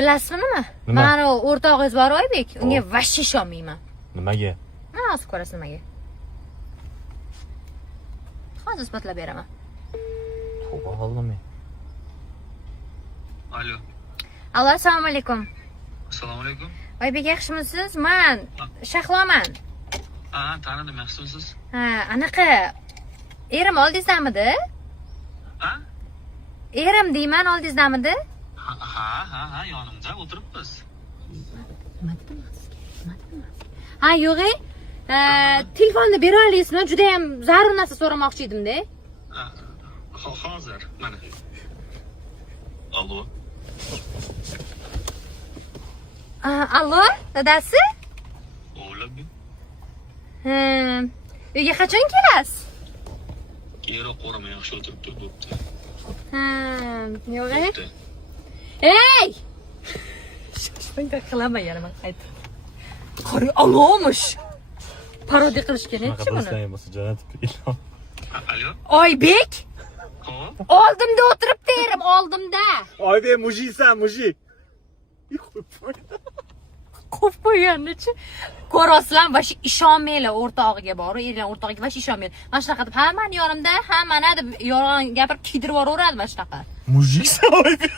Bilasizmi nima? Nima? Mani o'rtog'ingiz bor Oybek, unga vashshi ishonmayman. Nimaga? Mana hozir ko'rasiz nimaga. Hozir isbotlab beraman. Tavba qildim. Alo. Allo, assalomu alaykum. Assalomu alaykum. Oybek, yaxshimisiz? Men Shahloman. Ha, tanidim, yaxshimisiz? Ha, anaqa erim oldingizdamidi? Ha? Erim deyman, oldingizdamidi? Ha, yonimda o'tiribmiz. Ha, yo'q. Telefonni bera olasizmi? Juda ham zarur narsa so'ramoqchi edim-da. Hozir, mana. Allo. Allo, dadasi? O'g'lim. Uyga qachon kelasiz? Keyinroq qo'ramay yaxshi o'tiribdi, bo'pti. Yo'q. Ey! Shunday qilaman yana men qaytib. Qori alomish. Parodiya qilish kerak-chi buni. Qilsang bo'lsa jo'natib ilon. Alo. Oybek, Hop. oldimda o'tiribdi erim, oldimda. Oybek mujiksan, mujik. Qo'yib qo'yganni-chi. Ko'rasizlar, vashi ishonmanglar o'rtog'iga bor, erlar o'rtog'iga vashi ishonmanglar. Mana shunaqa deb, ha, meni yonimda, ha, mana deb yolg'on gapirib kiydirib yuboraveradi mana shunaqa. Mujiksan Oybek.